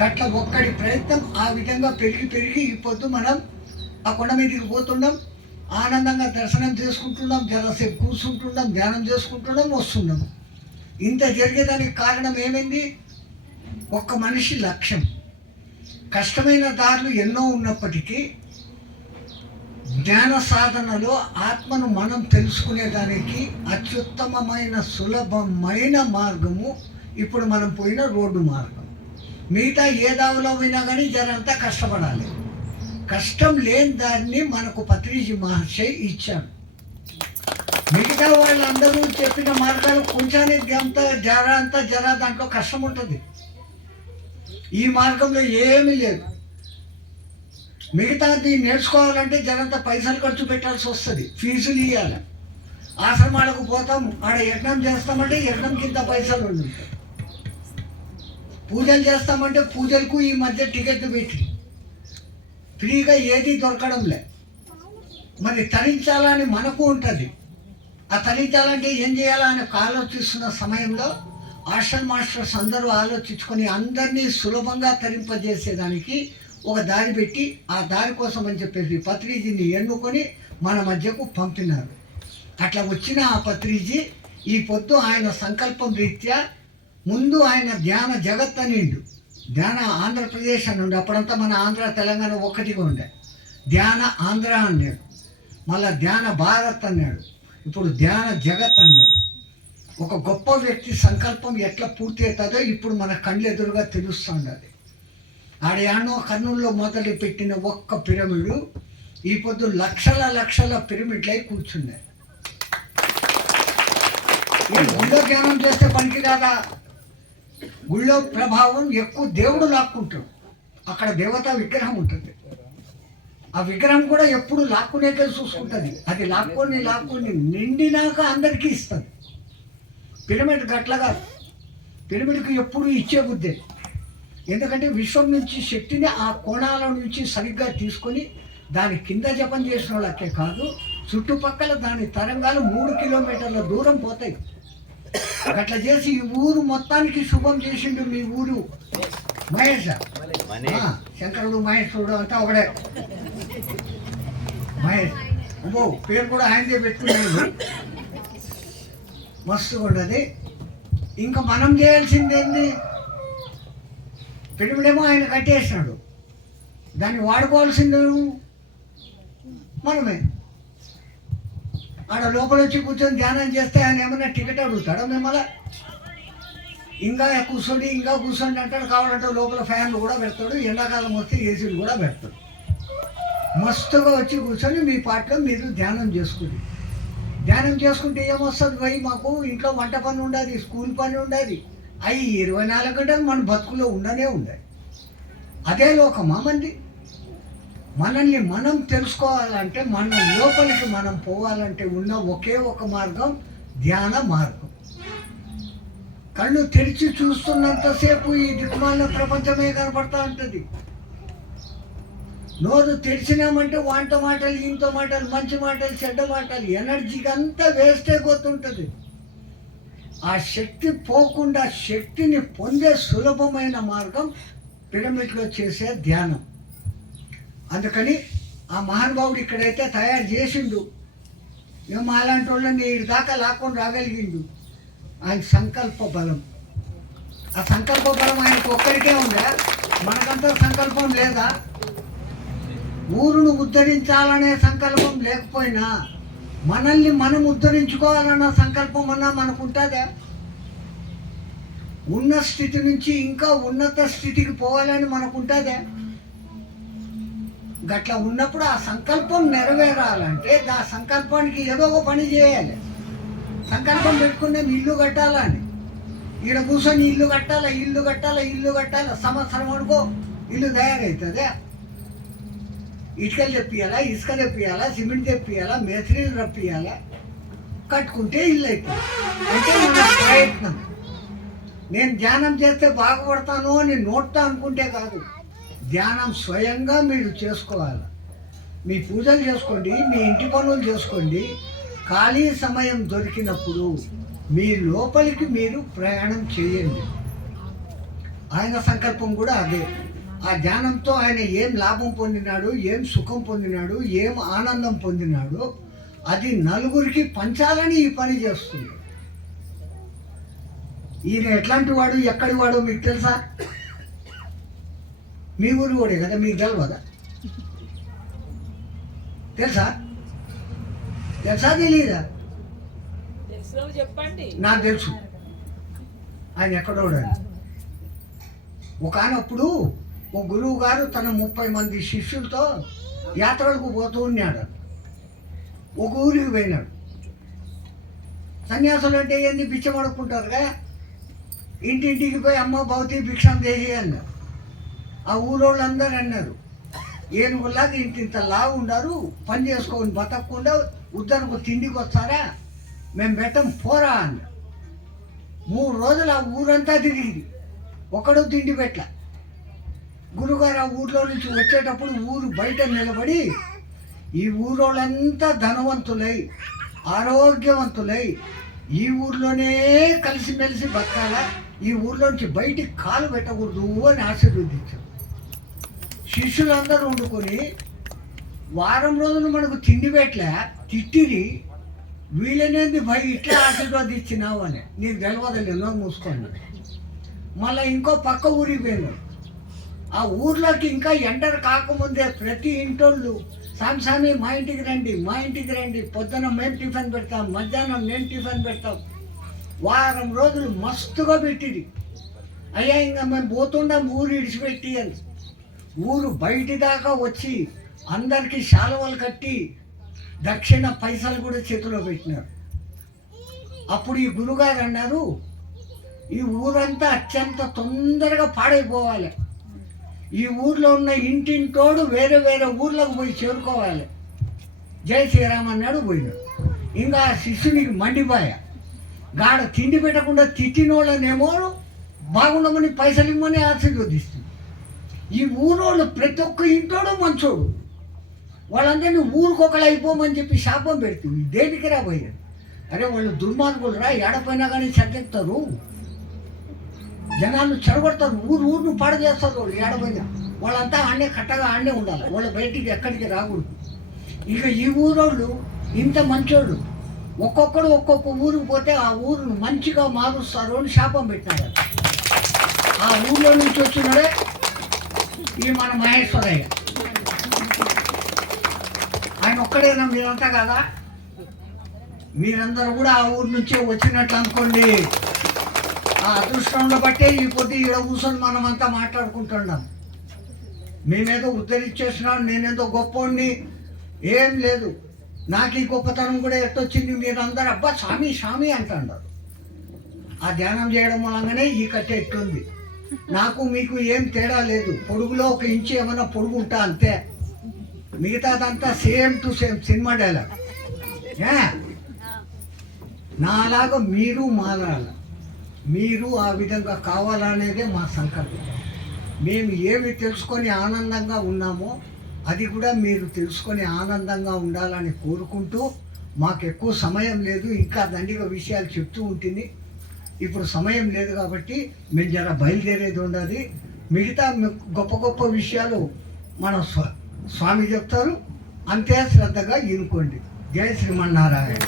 గట్ల ఒక్కడి ప్రయత్నం ఆ విధంగా పెరిగి పెరిగి ఈ పొద్దు మనం ఆ కొండ మీదకి పోతున్నాం, ఆనందంగా దర్శనం చేసుకుంటున్నాం, జరసేపు కూర్చుంటున్నాం, ధ్యానం చేసుకుంటున్నాం, వస్తున్నాము. ఇంత జరిగేదానికి కారణం ఏమైంది? ఒక్క మనిషి లక్ష్యం. కష్టమైన దారులు ఎన్నో ఉన్నప్పటికీ జ్ఞాన సాధనలో ఆత్మను మనం తెలుసుకునేదానికి అత్యుత్తమమైన సులభమైన మార్గము ఇప్పుడు మనం పోయిన రోడ్డు మార్గం. మిగతా ఏ దావిలో పోయినా కానీ జరంతా కష్టపడాలి. కష్టం లేని దాన్ని మనకు పత్రిజీ మహర్షి ఇచ్చాడు. మిగతా వాళ్ళందరూ చెప్పిన మార్గాలు కొంచానికి అంతా జర దాంట్లో కష్టం ఉంటుంది. ఈ మార్గంలో ఏమీ లేదు. మిగతాది నేర్చుకోవాలంటే జరంతా పైసలు ఖర్చు పెట్టాల్సి వస్తుంది, ఫీజులు ఇవ్వాలి. ఆశ్రమాలకు పోతాం, ఆడ యజ్ఞం చేస్తామంటే యజ్ఞం కింద పైసలు ఉంటాయి. పూజలు చేస్తామంటే పూజలకు ఈ మధ్య టికెట్లు పెట్టి ఫ్రీగా ఏది దొరకడం లే. మరి తరించాలని మనకు ఉంటుంది. ఆ తరించాలంటే ఏం చేయాలా అని ఆలోచిస్తున్న సమయంలో హాస్టల్ మాస్టర్స్ అందరూ ఆలోచించుకొని అందరినీ సులభంగా తరింపజేసేదానికి ఒక దారి పెట్టి ఆ దారి కోసం అని చెప్పేసి పత్రిజీని ఎన్నుకొని మన మధ్యకు పంపినారు. అట్లా వచ్చిన ఆ పత్రిజీ ఈ పొద్దు ఆయన సంకల్పం రీత్యా ముందు ఆయన ధ్యాన జగత్ అనిండు. ధ్యాన ఆంధ్రప్రదేశ్ అని ఉండే, అప్పుడంతా మన ఆంధ్ర తెలంగాణ ఒక్కటిగా ఉండే. ధ్యాన ఆంధ్ర అన్నాడు, మళ్ళా ధ్యాన భారత్ అన్నాడు, ఇప్పుడు ధ్యాన జగత్ అన్నాడు. ఒక గొప్ప వ్యక్తి సంకల్పం ఎట్లా పూర్తి అవుతుందో ఇప్పుడు మన కళ్ళు ఎదురుగా తెలుస్తుండదు. ఆడయానో కర్నూలులో మొదలు పెట్టిన ఒక్క పిరమిడు ఈ పొద్దు లక్షల లక్షల పిరమిడ్లై కూర్చున్నాయి. గుళ్ళో ధ్యానం చేస్తే పనికి రాదా? గుళ్ళో ప్రభావం ఎక్కువ, దేవుడు లాక్కుంటాడు. అక్కడ దేవతా విగ్రహం ఉంటుంది. ఆ విగ్రహం కూడా ఎప్పుడు లాక్కునేకే చూసుకుంటుంది. అది లాక్కొని నిండినాక అందరికీ ఇస్తుంది. పిరమిడ్ గట్లగా, పిరమిడ్కి ఎప్పుడు ఇచ్చే బుద్ధే. ఎందుకంటే విశ్వం నుంచి శక్తిని ఆ కోణాల నుంచి సరిగ్గా తీసుకొని దాని కింద జపం చేసిన వాళ్ళకే కాదు, చుట్టుపక్కల దాని తరంగాలు 3 కిలోమీటర్ల దూరం పోతాయి. అట్లా చేసి ఈ ఊరు మొత్తానికి శుభం చేసిండు మీ ఊరు మహేష్. శంకరుడు మహేశ్వరుడు అంతా ఒకడే. మహేష్ అబ్బో పేరు కూడా ఆయనదే పెట్టుకున్నాడు, మస్తుగా ఉండదు. ఇంకా మనం చేయాల్సిందేంది? పిరమిడేమో ఆయన కట్టేసినాడు, దాన్ని వాడుకోవాల్సింది మనమే. ఆడ లోపల వచ్చి కూర్చొని ధ్యానం చేస్తే ఆయన ఏమన్నా టికెట్ అడుగుతాడా మిమ్మల్ని? ఇంకా కూర్చోండి అంటాడు. కావాలంటే లోపల ఫ్యాన్లు కూడా పెడతాడు, ఎండాకాలం వస్తే ఏసీలు కూడా పెడతాడు. మస్తుగా వచ్చి కూర్చొని మీ పాటలో మీరు ధ్యానం చేసుకుంది. ధ్యానం చేసుకుంటే ఏమొస్తుంది పోయి? మాకు ఇంట్లో వంట పని ఉండాలి, స్కూల్ పని ఉండాలి, అవి 24 గంటలు మన బతుకులో ఉండనే ఉండాలి. అదే లోకమా మంది? మనల్ని మనం తెలుసుకోవాలంటే, మన లోపలికి మనం పోవాలంటే ఉన్న ఒకే ఒక మార్గం ధ్యాన మార్గం. కళ్ళు తెరిచి చూస్తున్నంతసేపు ఈ దిక్కుమాలిన ప్రపంచమే కనపడతా ఉంటుంది. నోరు తెరిచినామంటే వంట మాటలు, ఇంతో మాటలు, మంచి మాటలు, చెడ్డ మాటలు, ఎనర్జీకి అంతా వేస్ట్ అయిపోతుంటుంది. ఆ శక్తి పోకుండా శక్తిని పొందే సులభమైన మార్గం పిరమిడ్లో చేసే ధ్యానం. అందుకని ఆ మహానుభావుడు ఇక్కడైతే తయారు చేసిండు. ఏమో అలాంటి వాళ్ళని ఈ దాకా లాక్కొని రాగలిగిండు. ఆయన సంకల్ప బలం. ఆ సంకల్ప బలం ఆయనకు ఒక్కరికే ఉందా? మనకంతా సంకల్పం లేదా? ఊరును ఉద్ధరించాలనే సంకల్పం లేకపోయినా మనల్ని మనం ఉద్ధరించుకోవాలన్న సంకల్పం అన్నా మనకు ఉంటుందా? ఉన్న స్థితి నుంచి ఇంకా ఉన్నత స్థితికి పోవాలని మనకు ఉంటుందా? గట్లా ఉన్నప్పుడు ఆ సంకల్పం నెరవేరాలంటే ఆ సంకల్పానికి ఏదో ఒక పని చేయాలి. సంకల్పం పెట్టుకునే ఇల్లు కట్టాలని, ఈడ కూర్చొని ఇల్లు కట్టాలా, సంవత్సరం అనుకో ఇల్లు తయారవుతుందా? ఇటుకలు తెప్పియాలా, ఇసుక తెప్పియాలా, సిమెంట్ తెప్పియాలా, మేస్త్రీలు రప్పియాలా, కట్టుకుంటే ఇల్లు అవుతుంది. అంటే మన ప్రయత్నం. నేను ధ్యానం చేస్తే బాగుపడతాను అని నోట్తో అనుకుంటే కాదు, ధ్యానం స్వయంగా మీరు చేసుకోవాలి. మీ పూజలు చేసుకోండి, మీ ఇంటి పనులు చేసుకోండి. ఖాళీ సమయం దొరికినప్పుడు మీ లోపలికి మీరు ప్రయాణం చేయండి. ఆయన సంకల్పం కూడా అదే. ఆ ధ్యానంతో ఆయన ఏం లాభం పొందినాడు, ఏం సుఖం పొందినాడు, ఏం ఆనందం పొందినాడు, అది నలుగురికి పంచాలని ఈ పని చేస్తుంది. ఈయన ఎట్లాంటి వాడు, ఎక్కడి వాడు మీకు తెలుసా? మీ ఊరు కూడా కదా, మీకు తెలియదా? తెలుసా తెలియదా? చెప్పండి. నాకు తెలుసు ఆయన ఎక్కడోడు. ఒకనప్పుడు ఓ గురువు గారు తన 30 మంది శిష్యులతో యాత్రలకు పోతూ ఉన్నాడు. ఒక ఊరికి పోయినాడు. సన్యాసులు అంటే ఏంది, బిచ్చం అడుక్కుంటారుగా. ఇంటింటికి పోయి అమ్మ భౌతి భిక్షం చేసి అన్నారు. ఆ ఊరోళ్ళందరూ అన్నారు, ఏనుగులాగా ఇంత లావు ఉండారు, పని చేసుకొని బతకకుండా ఉద్దరకు తిండికి వస్తారా, మేము పెట్టం పోరా అన్న. 3 రోజులు ఆ ఊరంతా తిరిగింది, ఒకడు తిండి పెట్ట. గురుగారు ఆ ఊర్లో నుంచి వచ్చేటప్పుడు ఊరు బయట నిలబడి, ఈ ఊరోళ్ళంతా ధనవంతులై ఆరోగ్యవంతులై ఈ ఊర్లోనే కలిసిమెలిసి బతకాలా, ఈ ఊర్లోంచి బయటికి కాలు పెట్టకూడదు అని ఆశీర్వదించారు. శిష్యులందరూ వండుకొని వారం రోజులు మనకు తిండి పెట్టలే, తిట్టిరి. వీళ్ళనేది భయ ఇట్లా ఆశీర్వాదించినావు అని. నీకు తెలియదు, ఎన్నో మూసుకోండి. మళ్ళీ ఇంకో పక్క ఊరికి పోయినాడు. ఆ ఊర్లోకి ఇంకా ఎంటర్ కాకముందే ప్రతి ఇంటోళ్ళు, సామి మా ఇంటికి రండి, మా ఇంటికి రండి, పొద్దున మేము టిఫిన్ పెడతాం, మధ్యాహ్నం నేను టిఫిన్ పెడతాం. వారం రోజులు మస్తుగా పెట్టింది. అయ్యా ఇంకా మేము పోతుండాం ఊరు ఇడిచిపెట్టి అని. ఊరు బయటి దాకా వచ్చి అందరికీ శాలువలు కట్టి దక్షిణ పైసలు కూడా చేతిలో పెట్టినారు. అప్పుడు ఈ గురుగారు అన్నారు, ఈ ఊరంతా అత్యంత తొందరగా పాడైపోవాలి, ఈ ఊర్లో ఉన్న ఇంటింటోడు వేరే వేరే ఊర్లకు పోయి చేరుకోవాలి. జై శ్రీరామ్ అన్నాడు, పోయినాడు. ఇంకా ఆ శిష్యునికి మండిపోయ. గాడ తిండి పెట్టకుండా తిట్టినోళ్ళనేమో బాగుండమని పైసలు ఇమ్మని ఆశీర్వదిస్తుంది. ఈ ఊరోళ్ళు ప్రతి ఒక్క ఇంటోడు మంచోడు, వాళ్ళందరినీ ఊరికొకళ్ళు అయిపోమని చెప్పి శాపం పెడుతుంది. దేనికి రా పోయారు? అరే వాళ్ళు దుర్మార్గులు రా, ఏడపోయినా కానీ చెడ్డెక్తారు, జనాలు చెడగొడతారు, ఊరును పాడు చేస్తారు. వాళ్ళు ఏడపోయినా వాళ్ళంతా ఆడనే కట్టగా ఆడనే ఉండాలి, వాళ్ళు బయటికి ఎక్కడికి రాకూడదు. ఇక ఈ ఊరోళ్ళు ఇంత మంచోళ్ళు, ఒక్కొక్కడు ఒక్కొక్క ఊరికి పోతే ఆ ఊరును మంచిగా మారుస్తారు అని శాపం పెట్టినారు. ఆ ఊళ్ళో నుంచి వచ్చినాడే ఈ మన మహేశ్వరయ్య. ఆయన ఒక్కడేనా మీరంతా కదా? మీరందరూ కూడా ఆ ఊరు నుంచే వచ్చినట్లు అనుకోండి. ఆ అదృష్టంలో బట్టే ఈ పొద్దు ఈడ కూర్చొని మనం అంతా మాట్లాడుకుంటున్నాం. మేమేదో ఉద్ధరించేసినాం, నేనేదో గొప్పోడిని ఏం లేదు. నాకు ఈ గొప్పతనం కూడా ఎట్టొచ్చింది, మీరందరూ అబ్బా స్వామి స్వామి అంటున్నారు. ఆ ధ్యానం చేయడం వలంగానే ఈ కట్టె ఎట్టుంది. నాకు మీకు ఏం తేడా లేదు, పొడుగులో 1 ఇంచు ఏమైనా పొడుగు ఉంటా అంతే, మిగతాదంతా same to same cinema dialogue. నాలాగా మీరు మారాలి, మీరు ఆ విధంగా కావాలనేదే మా సంకల్పం. మేము ఏమి తెలుసుకొని ఆనందంగా ఉన్నామో అది కూడా మీరు తెలుసుకొని ఆనందంగా ఉండాలని కోరుకుంటూ, మాకు ఎక్కువ సమయం లేదు, ఇంకా దండిగా విషయాలు చెప్తూ ఉంటుంది. ఇప్పుడు సమయం లేదు కాబట్టి మేము జర బయలుదేరేది ఉండదు. మిగతా గొప్ప గొప్ప విషయాలు మన స్వామి చెప్తారు, అంతే శ్రద్ధగా వినుకోండి. జై శ్రీమన్నారాయణ.